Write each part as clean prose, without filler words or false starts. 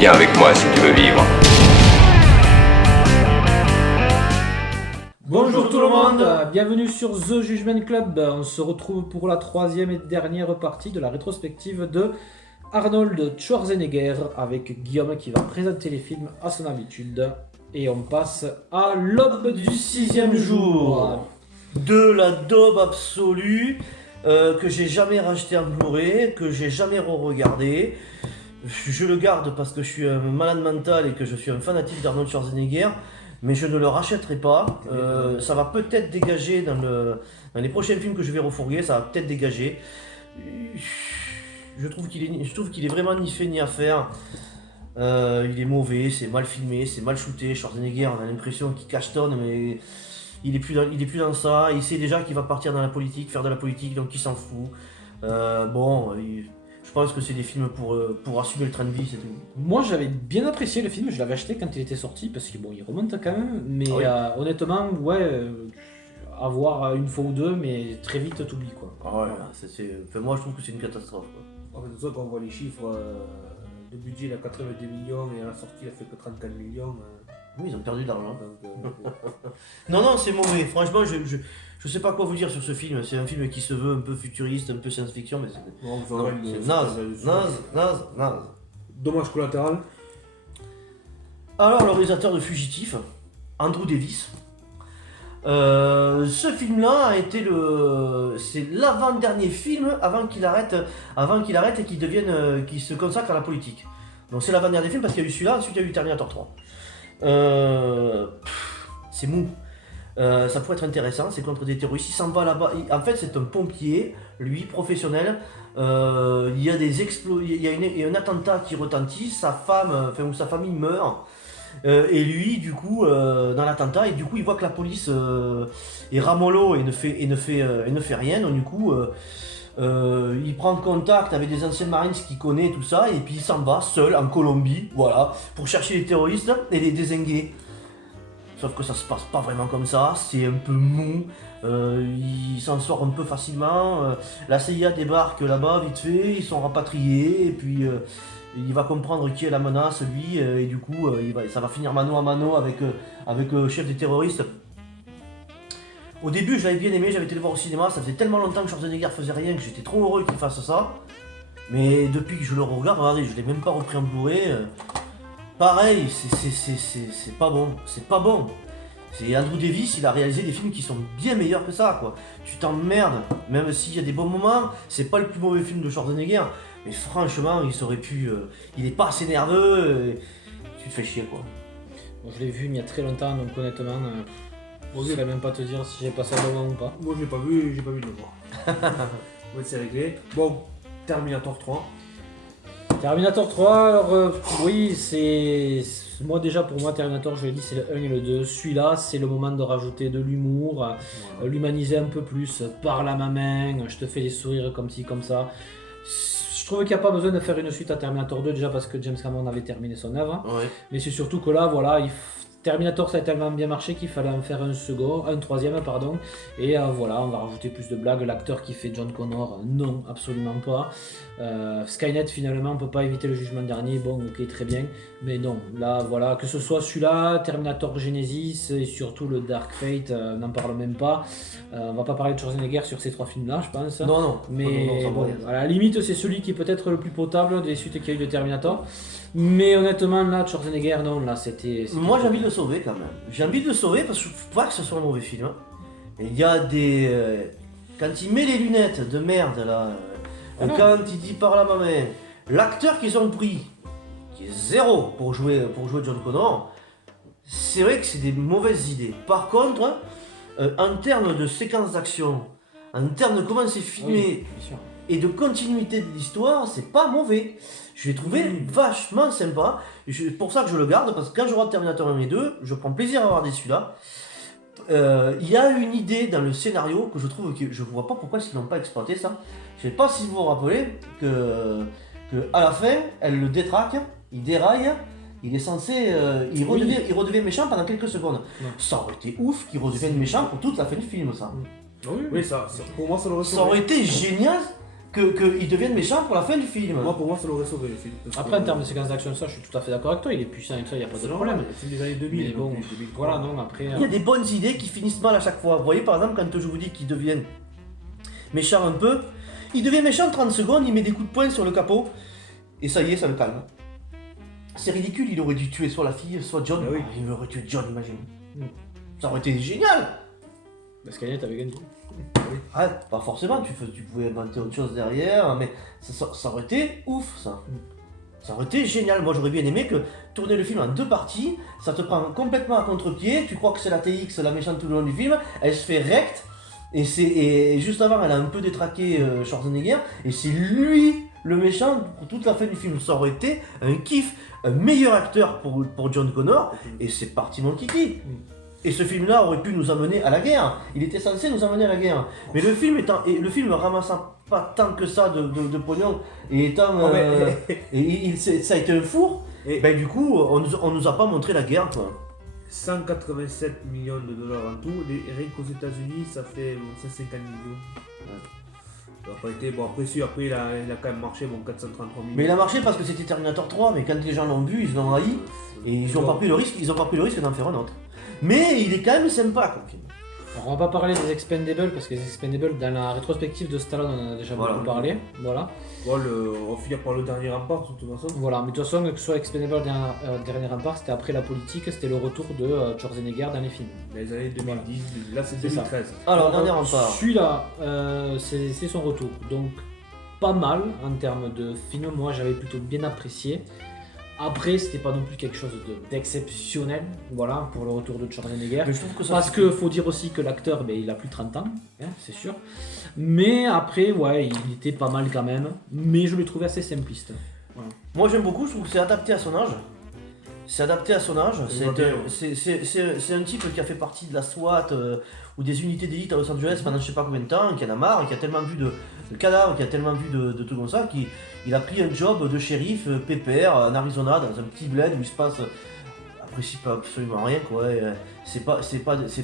Viens avec moi si tu veux vivre. Bonjour tout le monde, bienvenue sur The Judgment Club. On se retrouve pour la troisième et dernière partie de la rétrospective de Arnold Schwarzenegger avec Guillaume qui va présenter les films à son habitude. Et on passe à l'aube du sixième jour. De la daube absolue que j'ai jamais racheté en Blu-ray, que j'ai jamais re-regardé. Je le garde parce que je suis un malade mental et que je suis un fanatique d'Arnold Schwarzenegger, mais je ne le rachèterai pas. Ça va peut-être dégager dans les prochains films que je vais refourguer, ça va peut-être dégager. Je trouve qu'il est vraiment ni fait ni à faire. Il est mauvais, c'est mal filmé, c'est mal shooté. Schwarzenegger, on a l'impression qu'il cachetonne, mais il est plus dans ça. Il sait déjà qu'il va partir dans la politique, faire de la politique, donc il s'en fout. Je pense que c'est des films pour assumer le train de vie, c'est tout. Moi j'avais bien apprécié le film, je l'avais acheté quand il était sorti parce qu'il il remonte quand même, mais Oui. honnêtement, à voir une fois ou deux, mais très vite t'oublies quoi. Ah ouais, moi je trouve que c'est une catastrophe, quoi. En fait, c'est ça qu'on voit les chiffres de budget, il a 90 millions et à la sortie il a fait que 34 millions. Oui, ils ont perdu de l'argent. Donc, Non, c'est mauvais. Franchement, je sais pas quoi vous dire sur ce film. C'est un film qui se veut un peu futuriste, un peu science-fiction, mais c'est naze. Dommage collatéral. Alors, le réalisateur de Fugitif, Andrew Davis. Ce film-là a été c'est l'avant-dernier film avant qu'il arrête et qu'il se consacre à la politique. Donc c'est l'avant-dernier film parce qu'il y a eu celui-là, ensuite il y a eu Terminator 3. C'est mou. Ça pourrait être intéressant, c'est contre des terroristes. Il s'en va là-bas. En fait, c'est un pompier, lui, professionnel. Il y a il y a un attentat qui retentit, sa famille meurt. Et lui, du coup, dans l'attentat, et du coup, il voit que la police est ramollo et ne fait rien. Donc, du coup, il prend contact avec des anciens marines qu'il connaît, tout ça, et puis il s'en va seul en Colombie, voilà, pour chercher les terroristes et les dézinguer. Sauf que ça se passe pas vraiment comme ça, c'est un peu mou, il s'en sort un peu facilement. La CIA débarque là-bas vite fait, ils sont rapatriés, et puis il va comprendre qui est la menace, lui, et du coup, ça va finir mano à mano avec le chef des terroristes. Au début, je l'avais bien aimé, j'avais été le voir au cinéma, ça faisait tellement longtemps que Schwarzenegger faisait rien que j'étais trop heureux qu'il fasse ça. Mais depuis que je le regarde, regardez, je l'ai même pas repris en Blu-ray. Pareil, c'est pas bon, c'est pas bon. C'est Andrew Davis, il a réalisé des films qui sont bien meilleurs que ça, quoi. Tu t'emmerdes, même s'il y a des bons moments, c'est pas le plus mauvais film de Schwarzenegger. Mais franchement, il est pas assez nerveux, tu te fais chier, quoi. Bon, je l'ai vu il y a très longtemps, donc honnêtement, je ne saurais même pas te dire si j'ai passé un bon moment ou pas. Moi je l'ai pas vu, j'ai pas vu de le voir. Ouais, c'est réglé. Bon, Terminator 3. Terminator 3, alors oui, moi déjà pour moi Terminator, je l'ai dit, c'est le 1 et le 2. Celui-là, c'est le moment de rajouter de l'humour, l'humaniser un peu plus, parle à ma main, je te fais des sourires comme ci, comme ça. Je trouve qu'il n'y a pas besoin de faire une suite à Terminator 2 déjà parce que James Cameron avait terminé son œuvre. Ouais. Mais c'est surtout que là, voilà, Terminator ça a tellement bien marché qu'il fallait en faire un troisième, et voilà, on va rajouter plus de blagues. L'acteur qui fait John Connor, non, absolument pas. Skynet, finalement, on peut pas éviter le jugement dernier, bon, ok, très bien, mais non, là, voilà, que ce soit celui-là, Terminator Genesis et surtout le Dark Fate, n'en parle même pas. On va pas parler de Schwarzenegger sur ces trois films-là, je pense. Non, Mais non, bon, à la limite, c'est celui qui est peut-être le plus potable des suites qu'il y a eu de Terminator. Mais honnêtement, là, Schwarzenegger, non, là, c'était... Moi, j'ai envie de le sauver quand même. J'ai envie de le sauver parce que je ne pas que ce soit un mauvais film. Hein. Et il y a des... quand il met les lunettes de merde, là, quand il dit par là ma main, l'acteur qu'ils ont pris, qui est zéro pour jouer John Connor, c'est vrai que c'est des mauvaises idées. Par contre, en termes de séquences d'action, en termes de comment c'est filmé, bien sûr. et de continuité de l'histoire, c'est pas mauvais. Je l'ai trouvé vachement sympa. C'est pour ça que je le garde, parce que quand je regarde Terminator 1 et 2, je prends plaisir à regarder celui-là. Il y a une idée dans le scénario que je trouve que je vois pas pourquoi ils n'ont pas exploité ça. Je sais pas si vous vous rappelez que à la fin, elle le détraque, il déraille, il est censé, il redevient méchant pendant quelques secondes. Ouais. Ça aurait été ouf qu'il redevienne méchant pour toute la fin du film, ça. Oui, ça, pour moi ça l'aurait Ça aurait été génial qu'ils deviennent méchants pour la fin du film. Moi, pour moi, ça l'aurait sauvé le film. Parce Après, en que- termes de séquence d'action, ça, je suis tout à fait d'accord avec toi, il est puissant et tout ça, il n'y a pas de problème. C'est des années 2000. Mais bon, donc, 2003. voilà, non, après. Il y a des bonnes idées qui finissent mal à chaque fois. Vous voyez par exemple quand je vous dis qu'ils deviennent méchants un peu, il devient méchant en 30 secondes, il met des coups de poing sur le capot, et ça y est, ça le calme. C'est ridicule, il aurait dû tuer soit la fille, soit John. Ah oui. Il aurait tué John, imagine. Mm. Ça aurait été génial. Parce qu'Agnès avait gagné. Ah, pas forcément, tu pouvais inventer autre chose derrière, mais ça aurait été ouf, ça. Ça aurait été génial. Moi, j'aurais bien aimé que tourner le film en 2 parties, ça te prend complètement à contre-pied, tu crois que c'est la TX, la méchante tout le long du film, elle se fait recte, et juste avant, elle a un peu détraqué Schwarzenegger, et c'est lui le méchant pour toute la fin du film. Ça aurait été un kiff, un meilleur acteur pour John Connor, et c'est parti mon kiki. Et ce film-là aurait pu nous amener à la guerre. Il était censé nous amener à la guerre. Mais le film ramassant pas tant que ça de pognon et étant Oh, mais- ça a été un four. Et- Ben du coup, on nous a pas montré la guerre quoi. 187 millions de dollars en tout, rien qu'aux États-Unis ça fait 150 millions. Ça n'a pas été. Bon, après, si, après il a quand même marché, bon, 433 millions. Mais il a marché parce que c'était Terminator 3. Mais quand les gens l'ont vu, ils l'ont haï et ils ont pas pris le risque. Ils ont pas pris le risque d'en faire un autre. Mais il est quand même sympa comme film. Alors, on va pas parler des Expendables parce que les Expendables, dans la rétrospective de Stallone, on en a déjà Voilà. beaucoup parlé. Voilà. Bon, on va finir par le dernier rempart, de toute façon. Voilà, mais de toute façon, que ce soit Expendables dernier rempart, c'était après la politique, c'était le retour de Schwarzenegger dans les films. Les années 2010, là c'est C'est ça. 2013. Alors, dernier rempart. Celui-là, c'est son retour. Donc, pas mal en termes de film. Moi, j'avais plutôt bien apprécié. Après, c'était pas non plus quelque chose d'exceptionnel, voilà, pour le retour de Schwarzenegger. Mais je trouve que ça. Parce que faut dire aussi que l'acteur, ben, il a plus de 30 ans, hein, c'est sûr. Mais après, ouais, il était pas mal quand même. Mais je l'ai trouvé assez simpliste. Moi j'aime beaucoup, je trouve que c'est adapté à son âge. C'est adapté à son âge. C'est un type qui a fait partie de la SWAT ou des unités d'élite à Los Angeles pendant je sais pas combien de temps, qui en a marre, qui a tellement vu de cadavres, qui a tellement vu de tout comme ça, qu'il a pris un job de shérif pépère en Arizona dans un petit bled où il se passe apprécie pas absolument rien quoi. Et, c'est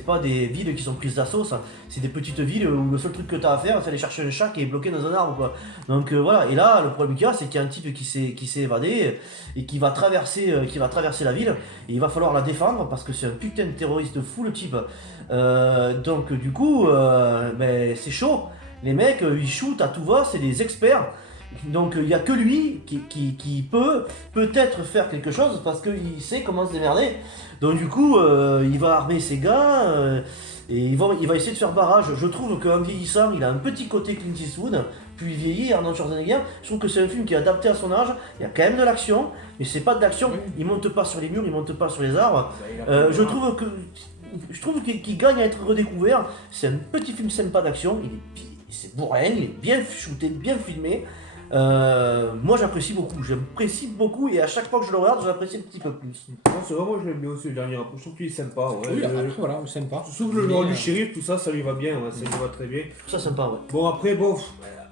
pas des villes qui sont prises d'assaut, ça. C'est des petites villes où le seul truc que t'as à faire c'est aller chercher un chat qui est bloqué dans un arbre quoi. Donc voilà, et là le problème qu'il y a c'est qu'il y a un type qui s'est évadé et qui va traverser la ville et il va falloir la défendre parce que c'est un putain de terroriste fou le type. Donc du coup ben, c'est chaud. Les mecs ils shootent à tout va, c'est des experts. Donc il n'y a que lui qui peut peut-être faire quelque chose parce qu'il sait comment se démerder. Donc du coup il va armer ses gars et il va essayer de faire barrage. Je trouve qu'en vieillissant il a un petit côté Clint Eastwood. Puis il vieillit, Arnold Schwarzenegger. Je trouve que c'est un film qui est adapté à son âge. Il y a quand même de l'action, mais c'est pas de l'action. Il monte pas sur les murs, il monte pas sur les arbres. Je trouve qu'il gagne à être redécouvert. C'est un petit film sympa d'action. C'est bourrin, il est bien shooté, bien filmé. Moi j'apprécie beaucoup et à chaque fois que je le regarde j'apprécie un petit peu plus. Non, c'est vraiment, je l'aime bien aussi le dernier rempart. Je trouve qu'il est sympa. Ouais. Oui, après, voilà, sympa. Je trouve que le rôle Mais, du shérif, tout ça, ça lui va bien. Ouais, ça lui va très bien. Ça sympa ouais. Bon, après, bon,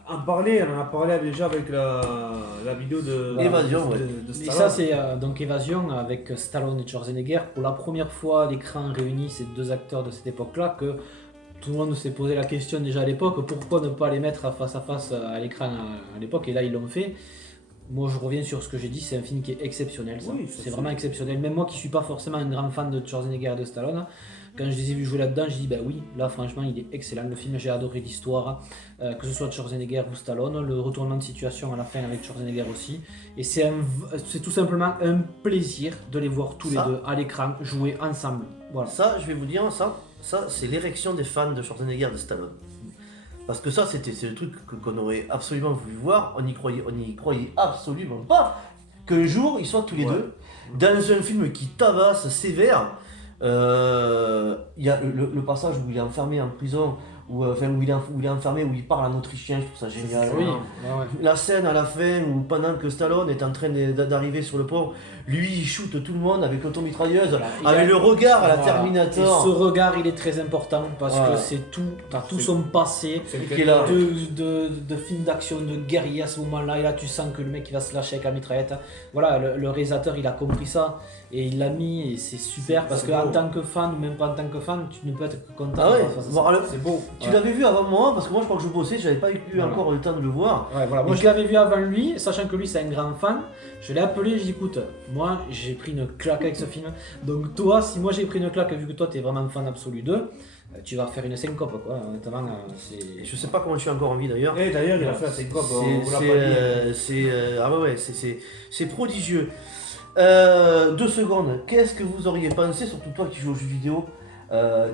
on en a parlé déjà avec la vidéo de Évasion, ouais. de Et Stallone. ça, c'est donc Évasion avec Stallone et Schwarzenegger. Pour la première fois à l'écran réunit ces deux acteurs de cette époque-là, que tout le monde s'est posé la question déjà à l'époque, pourquoi ne pas les mettre face à face à l'écran à l'époque, et là ils l'ont fait. Moi je reviens sur ce que j'ai dit, c'est un film qui est exceptionnel, ça. Oui, ça, C'est vraiment exceptionnel. Même moi qui suis pas forcément un grand fan de Schwarzenegger et de Stallone, quand je les ai vus jouer là-dedans, j'ai dit bah oui, là franchement il est excellent. Le film, j'ai adoré l'histoire, que ce soit de Schwarzenegger ou Stallone, le retournement de situation à la fin avec Schwarzenegger aussi. Et c'est tout simplement un plaisir de les voir tous les deux à l'écran jouer ensemble. Voilà. Ça je vais vous dire, ça c'est l'érection des fans de Schwarzenegger et de Stallone. Parce que ça c'est le truc qu'on aurait absolument voulu voir, on n'y croyait absolument pas qu'un jour ils soient tous les deux dans un film qui tabasse sévère. Il y a le passage où il est enfermé en prison, où il est enfermé, où il parle en autrichien, je trouve ça génial. Oui, La scène à la fin où pendant que Stallone est en train d'arriver sur le pont, lui il shoot tout le monde avec l'automitrailleuse, Voilà. avec le regard à la Voilà. Terminator. Et ce regard, il est très important parce Voilà. que c'est tout, t'as tout son passé qui est là. de films d'action, de guerrier à ce moment-là. Et là, tu sens que le mec il va se lâcher avec la mitraillette. Voilà, le réalisateur il a compris ça et il l'a mis et c'est super parce c'est que en beau. tant que fan ou même pas en tant que fan, tu ne peux être que content. Ah ouais, de voir ça. voir le, C'est beau. Tu l'avais vu avant moi, parce que moi je crois que je bossais, j'avais pas eu encore le temps de le voir. Ouais, voilà. Moi je l'avais vu avant lui, sachant que lui c'est un grand fan. Je l'ai appelé, j'ai dit écoute, moi j'ai pris une claque avec ce film. Donc toi, si moi j'ai pris une claque, vu que toi t'es vraiment fan absolu d'eux, tu vas faire une syncope quoi. Honnêtement, c'est. Je sais pas comment tu as encore envie d'ailleurs. Et d'ailleurs, il a fait la syncope, on vous l'a pas dit. Ah ouais, c'est prodigieux. 2 secondes, qu'est-ce que vous auriez pensé, surtout toi qui joues aux jeux vidéo?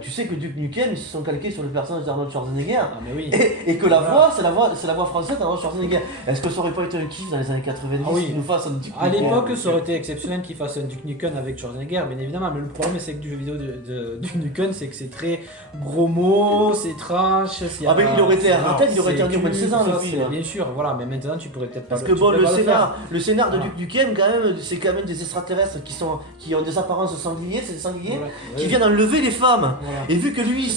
Tu sais que Duke Nukem, ils se sont calqués sur le personnage d'Arnold Schwarzenegger. Ah mais oui. Et que la voix, c'est la voix française d'Arnold Schwarzenegger. Est-ce que ça aurait pas été un kiff dans les années 90 Ah oui. qu'ils nous fassent un Duke À Nukem? l'époque, ça aurait été exceptionnel qu'il fasse un Duke Nukem avec Schwarzenegger, bien évidemment. Mais le problème, c'est que du jeu vidéo de Duke Nukem, c'est que c'est très gros mots, c'est trash. Ah mais il aurait été à tête, il aurait été en moins de 16 ans le ça, film. bien sûr, voilà. Mais maintenant, tu pourrais peut-être pas. Parce que tu bon, pourrais pas le scénar de Voilà. Duke Nukem, quand même, c'est quand même des extraterrestres qui ont des apparences sangliers, c'est des sangliers, Voilà. qui Ouais. viennent enlever les femmes. Voilà. Et vu que lui,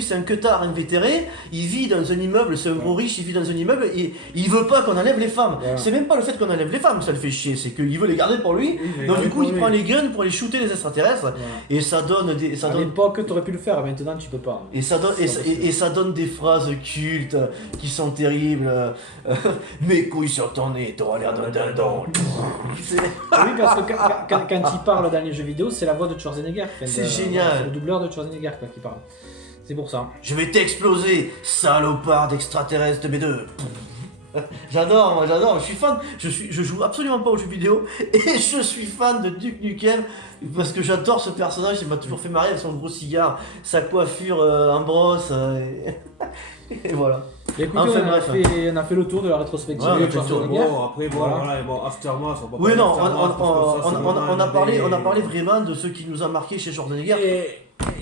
c'est un queutard invétéré, il vit dans un immeuble, c'est un gros riche, il vit dans un immeuble et il veut pas qu'on enlève les femmes. Voilà. C'est même pas le fait qu'on enlève les femmes, ça le fait chier, c'est qu'il veut les garder pour lui. Oui, Donc du coup, il oui. prend les guns pour aller shooter les extraterrestres Voilà. et ça donne des, ça À donne, l'époque, t'aurais pu le faire. Maintenant, tu peux pas. et ça donne, et ça donne des phrases cultes qui sont terribles. Mes couilles sur ton nez, t'auras l'air d'un dindon. C'est- Oui, parce que quand il parle dans les jeux vidéo, c'est la voix de Schwarzenegger. Enfin, C'est de- génial. C'est le doubleur de Schwarzenegger quoi, qui parle. C'est pour ça. Je vais t'exploser, salopard d'extraterrestre de B2. J'adore, moi j'adore, je suis fan, je joue absolument pas aux jeux vidéo et je suis fan de Duke Nukem parce que j'adore ce personnage, il m'a toujours fait marrer avec son gros cigare, sa coiffure en brosse et voilà. Et écoutez, Enfin, on a fait le tour de la rétrospective Ouais, de on a fait le tour. Schwarzenegger. Bon, après, bon, Voilà. voilà, bon, Aftermath, on va pas Oui parler non, d'Aftermath, parce que ça, c'est vraiment on a des- parlé vraiment de ce qui nous a marqué chez Schwarzenegger.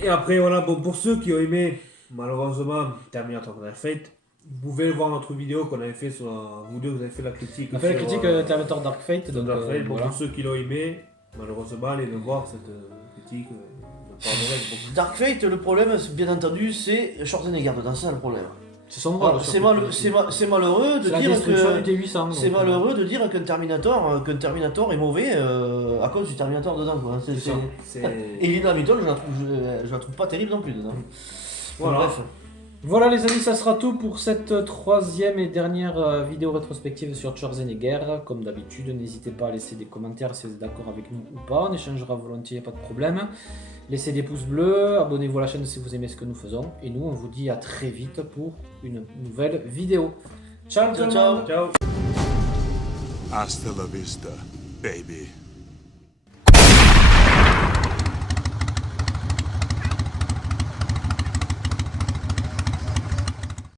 Et après, voilà, bon, pour ceux qui ont aimé, malheureusement, Terminator Dark Fate, vous pouvez voir notre vidéo qu'on avait fait sur. Vous deux, vous avez fait la critique. On a fait la sur, critique Terminator Dark Fate. de Donc, Dark Fate. Bon, voilà. pour ceux qui l'ont aimé, malheureusement, allez le voir cette critique. On en parlerait beaucoup. Dark Fate, le problème, bien entendu, c'est Schwarzenegger dedans, c'est ça le problème. C'est son Alors, rôle. c'est malheureux de C'est la dire destruction que... du T800. C'est donc, malheureux de dire qu'un Terminator est mauvais à cause du Terminator dedans. Quoi. C'est ça. Et Linda Hamilton, je la trouve pas terrible non plus dedans. Voilà. Bref. Voilà les amis, ça sera tout pour cette troisième et dernière vidéo rétrospective sur Schwarzenegger. Comme d'habitude, n'hésitez pas à laisser des commentaires si vous êtes d'accord avec nous ou pas. On échangera volontiers, pas de problème. Laissez des pouces bleus, abonnez-vous à la chaîne si vous aimez ce que nous faisons. Et nous, on vous dit à très vite pour une nouvelle vidéo. Ciao tout le Ciao, monde. Ciao. Hasta la vista, baby.